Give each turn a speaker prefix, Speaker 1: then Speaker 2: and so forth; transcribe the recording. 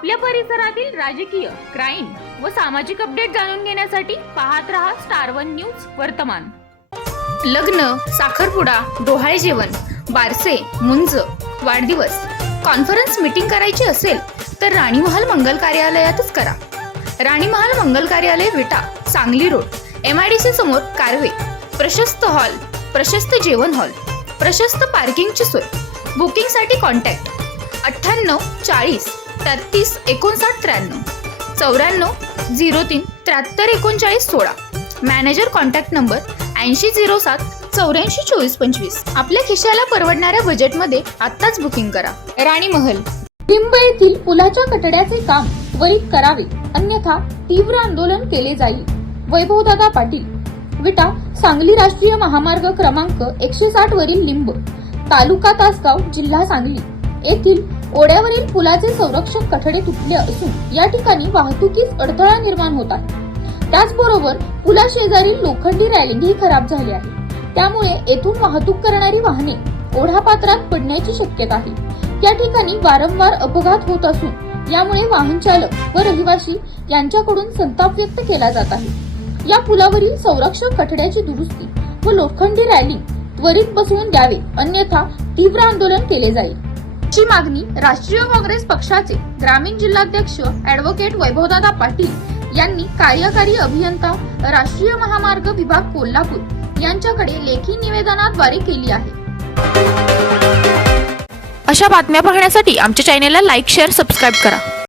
Speaker 1: आपल्या परिसरातील राजकीय क्राईम व सामाजिक अपडेट जाणून घेण्यासाठी पाहत रहा स्टार वन न्यूज वर्तमान. लग्न साखरपुडा डोहाळे जेवण बारसे मुंज वाढदिवस. कॉन्फरन्स मीटिंग करायची असेल तर राणीमहाल मंगल कार्यालयातच करा. राणीमहाल मंगल कार्यालय Vita Sangli road M I D C समोर कारवे. प्रशस्त हॉल प्रशस्त जेवण हॉल प्रशस्त पार्किंगची सोय. बुकिंगसाठी कॉन्टॅक्ट अठ्ठ्याण्णव चाळीस तेहतीस एकोणसाठ त्र्याण्णव. चौऱ्याण्णव झिरो तीन त्र्याहत्तर एकोणचाळीस सोळा. मॅनेजर कॉन्टॅक्ट नंबर ऐंशी झिरो सात चौऱ्याऐंशी चोवीस पंचवीस. आपल्या खिशाला परवडणाऱ्या बजेटमध्ये आत्ताच बुकिंग करा. राणी महल. लिंब येथील पुलाच्या कठड्याचे काम त्वरित करावे. अन्यथा तीव्र आंदोलन केले जाईल. वैभवदादा पाटील. विटा सांगली राष्ट्रीय महामार्ग क्रमांक एकशे साठ वरील लिंब. तालुका तासगाव जिल्हा सांगली. येथील ओढ्यावरील पुलाचे संरक्षक कठडे तुटले असून या ठिकाणी वाहतुकीस अडथळा निर्माण होत आहे. त्याचबरोबर पुला शेजारील लोखंडी रॅलिंगही खराब झाली आहे. त्यामुळे येथून वाहतूक करणारी वाहने ओढापात्रात पडण्याची शक्यता आहे. या ठिकाणी वारंवार अपघात होत असून यामुळे वाहन चालक व रहिवासी यांच्याकडून संताप व्यक्त केला जात आहे. या पुलावरील संरक्षक कठड्याची दुरुस्ती व लोखंडी रॅलिंग त्वरित बसवून द्यावे अन्यथा तीव्र आंदोलन केले जाईल. अशी मागणी राष्ट्रीय काँग्रेस पक्षाचे ग्रामीण जिल्हाध्यक्ष ऍडव्होकेट वैभवदादा पाटील यांनी कार्यकारी अभियंता राष्ट्रीय महामार्ग विभाग कोल्हापूर यांच्याकडे लेखी निवेदनाद्वारे केली आहे. अशा बातम्या पाहण्यासाठी आमच्या चॅनेलला लाईक शेअर सबस्क्राईब करा.